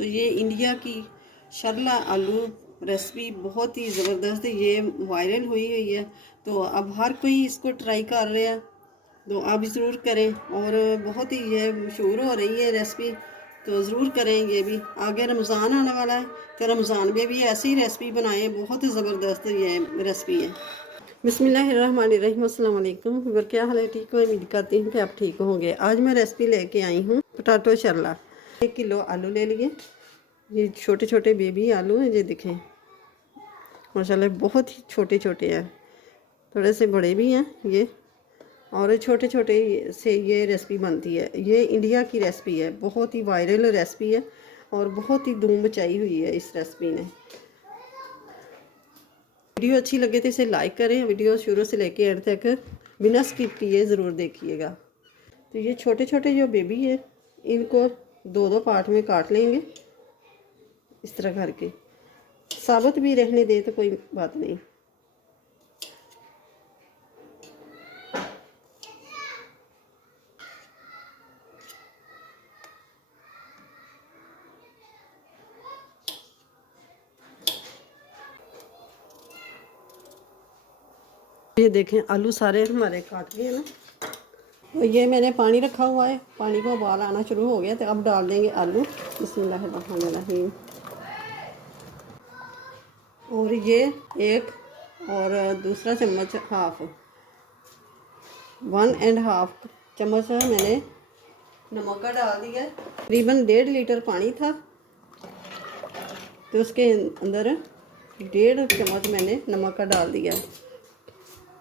तो ये इंडिया की शरला आलू रेसिपी बहुत ही ज़बरदस्त है, ये वायरल हुई है। तो अब हर कोई इसको ट्राई कर रहे हैं, तो आप ज़रूर करें। और बहुत ही ये मशहूर हो रही है रेसिपी, तो ज़रूर करें। ये भी आगे रमज़ान आने वाला है, तो रमज़ान में भी ऐसी रेसिपी बनाएं, बहुत ही ज़बरदस्त ये रेसिपी है। बिस्मिल्लाहिर्रहमानिर्रहीम, अस्सलाम वालेकुम। फिर क्या हाल है? ठीक हो? उम्मीद करती हूँ कि आप ठीक होंगे। आज मैं रेसिपी लेके आई हूँ पोटैटो शरला। 1 किलो आलू ले लिए। ये छोटे छोटे बेबी आलू हैं, ये दिखें माशाल्लाह बहुत ही छोटे छोटे हैं, थोड़े से बड़े भी हैं ये। और छोटे छोटे से ये रेसिपी बनती है। ये इंडिया की रेसिपी है, बहुत ही वायरल रेसिपी है और बहुत ही धूम मचाई हुई है इस रेसिपी ने। वीडियो अच्छी लगे तो इसे लाइक करें। वीडियो शुरू से लेके एंड तक बिना स्किप किए ज़रूर देखिएगा। तो ये छोटे छोटे जो बेबी है, इनको 2-2 पार्ट में काट लेंगे इस तरह करके। साबुत भी रहने दें तो कोई बात नहीं। ये देखें आलू सारे हमारे काट लिए ना। तो ये मैंने पानी रखा हुआ है, पानी को उबाल आना शुरू हो गया, तो अब डाल देंगे आलू। बिस्मिल्लाहिर्रहमानिर्रहीम। और ये एक और दूसरा चम्मच, 1.5 चम्मच मैंने नमक का डाल दिया। तकरीबन 1.5 लीटर पानी था, तो उसके अंदर 1.5 चम्मच मैंने नमक का डाल दिया।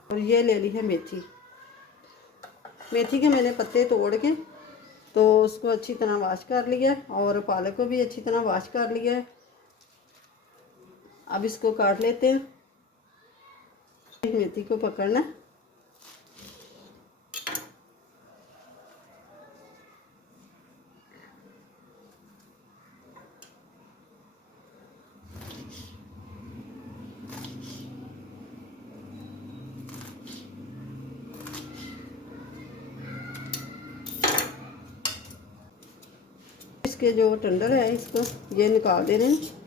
और ये ले ली है मेथी। मेथी के मैंने पत्ते तोड़ के तो उसको अच्छी तरह वॉश कर लिया है, और पालक को भी अच्छी तरह वॉश कर लिया है। अब इसको काट लेते हैं। मेथी को पकड़ना है। इसके जो टंडर है इसको ये निकाल देने हैं।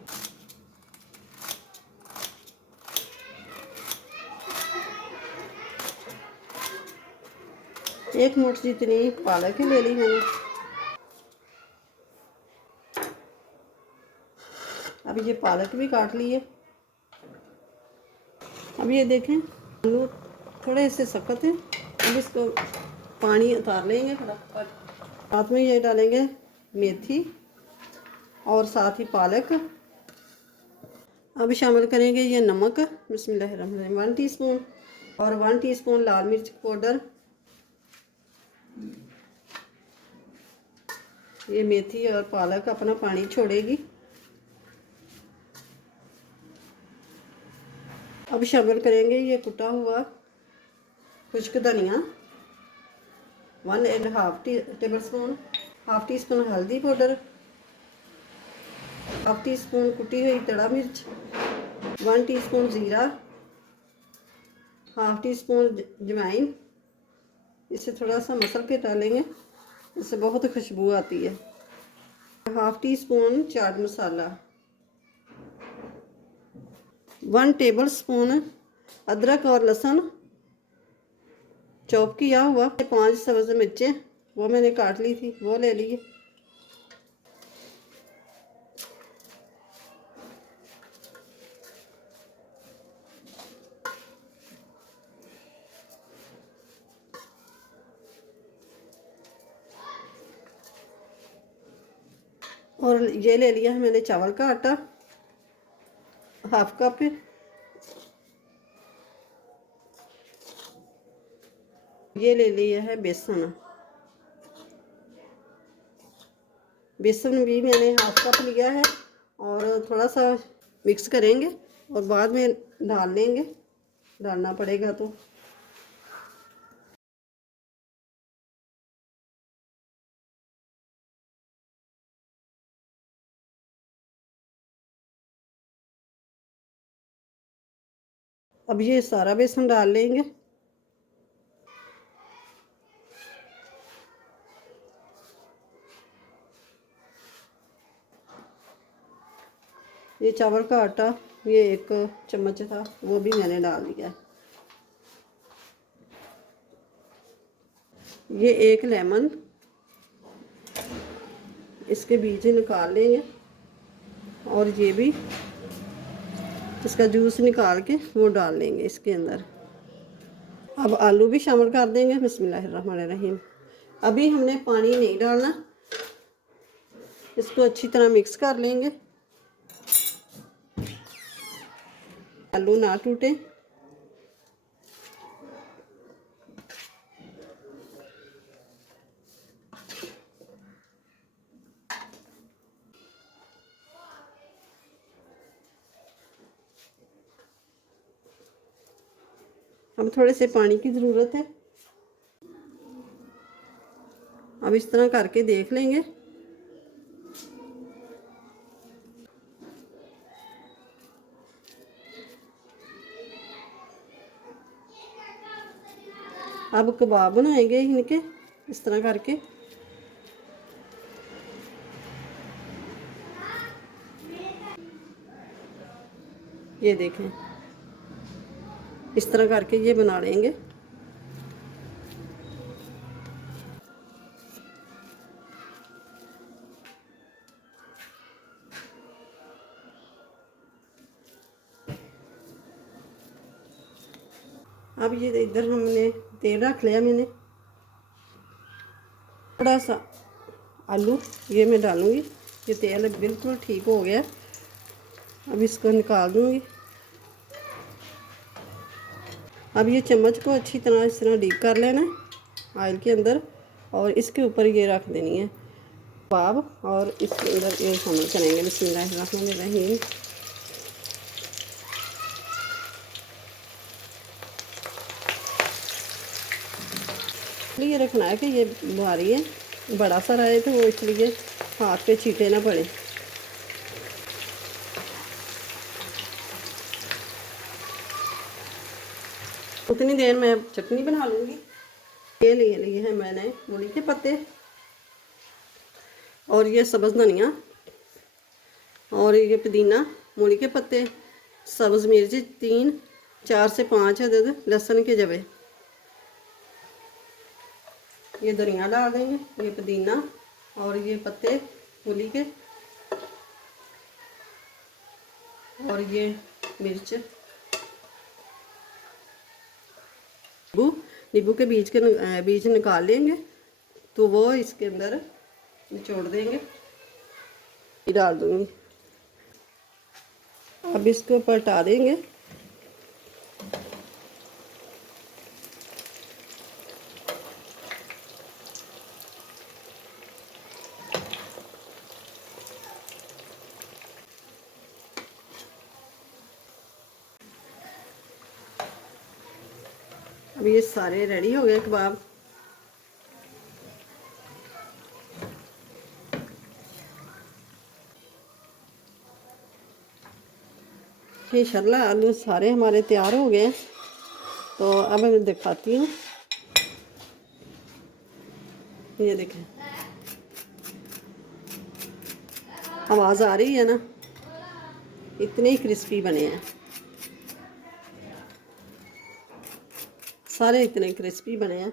एक मुट्ठ जितनी पालक ही ले ली मैंने। अब ये पालक भी काट ली है। अब ये देखें आलू थोड़े से सख्त हैं। अब इसको पानी उतार लेंगे फटाफट। साथ में ये डालेंगे मेथी और साथ ही पालक। अब शामिल करेंगे ये नमक, बिस्मिल्लाहिर्रहमानिर्रहीम, 1 टीस्पून, और 1 टीस्पून लाल मिर्च पाउडर। ये मेथी और पालक अपना पानी छोड़ेगी। अब शामिल करेंगे ये कुटा हुआ खुश्क धनिया, 1.5 टेबल स्पून, 1/2 टीस्पून हल्दी पाउडर, 1/2 टीस्पून कुटी हुई तड़ा मिर्च, 1 टीस्पून ज़ीरा, 1/2 टीस्पून जमैन। इसे थोड़ा सा मसल के डालेंगे, इससे बहुत खुशबू आती है। 1/2 teaspoon chaat masala, 1 table spoon अदरक और लहसुन चॉप किया हुआ। 5 सब्ज़ मिर्चें वो मैंने काट ली थी, वो ले लिए। और ये ले लिया है मैंने चावल का आटा, 1/2 कप। ये ले लिया है बेसन। बेसन भी मैंने 1/2 कप लिया है, और थोड़ा सा मिक्स करेंगे और बाद में डाल लेंगे, डालना पड़ेगा तो। अब ये सारा बेसन डाल लेंगे। ये चावल का आटा, ये 1 चम्मच था, वो भी मैंने डाल दिया है। ये 1 लेमन, इसके बीज निकाल लेंगे और ये भी इसका जूस निकाल के वो डाल लेंगे इसके अंदर। अब आलू भी शामिल कर देंगे। बिस्मिल्लाहिर्रहमानिर्रहीम। अभी हमने पानी नहीं डालना, इसको अच्छी तरह मिक्स कर लेंगे, आलू ना टूटे। अब थोड़े से पानी की ज़रूरत है। अब इस तरह करके देख लेंगे। अब कबाब बनाएंगे इनके इस तरह करके। ये देखें, इस तरह करके ये बना लेंगे। अब ये इधर हमने तेल रख लिया, मैंने थोड़ा सा आलू ये मैं डालूँगी। ये तेल बिल्कुल ठीक हो गया, अब इसको निकाल दूँगी। अब ये चम्मच को अच्छी तरह इस तरह डीप कर लेना ऑयल के अंदर और इसके ऊपर ये रख देनी है कबाब और इसके अंदर ये शामिल करेंगे। बिस्मिल्लाहिर्रहमानिर्रहीम। ये रखना है कि ये भारी है, बड़ा सा रहे तो वो इसलिए हाथ पे छींटे ना पड़े। उतनी देर में चटनी बना लूँगी। ये लिए हैं मैंने मूली के पत्ते और ये सब्ज़ धनिया और ये पुदीना, मूली के पत्ते, सब्ज़ मिर्च 3 4 से 5 अदद लहसुन के जवे। ये धनिया डाल देंगे, ये पुदीना और ये पत्ते मूली के और ये मिर्च। नींबू के बीज निकाल लेंगे तो वो इसके अंदर निचोड़ देंगे, डाल दूंगी। अब इसको पलटा देंगे। अब ये सारे रेडी हो गए कबाब। इंशाल्लाह आलू सारे हमारे तैयार हो गए, तो अब मैं दिखाती हूँ। ये देखें, आवाज़ आ रही है ना, इतने ही क्रिस्पी बने हैं, सारे इतने क्रिस्पी बने हैं।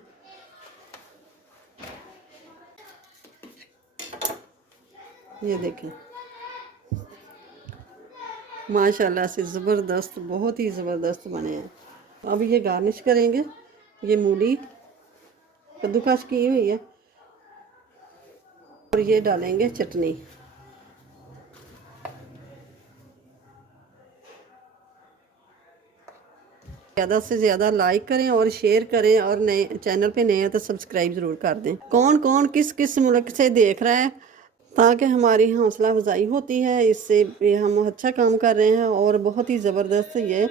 ये देखें, माशाल्लाह से ज़बरदस्त, बहुत ही ज़बरदस्त बने हैं। अब ये गार्निश करेंगे। ये मूली कद्दूकस की हुई है और ये डालेंगे चटनी। ज़्यादा से ज़्यादा लाइक करें और शेयर करें और नए चैनल पे नए हैं तो सब्सक्राइब ज़रूर कर दें। कौन कौन किस किस मुल्क से देख रहा है, ताकि हमारी हौसला अफजाई होती है, इससे हम अच्छा काम कर रहे हैं। और बहुत ही ज़बरदस्त ये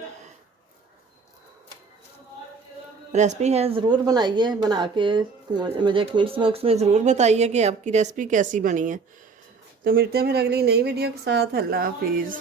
रेसिपी है, ज़रूर बनाइए, बना के मुझे कमेंट्स बॉक्स में ज़रूर बताइए कि आपकी रेसिपी कैसी बनी है। तो मिलते हैं फिर अगली नई वीडियो के साथ। अल्लाह हाफिज़।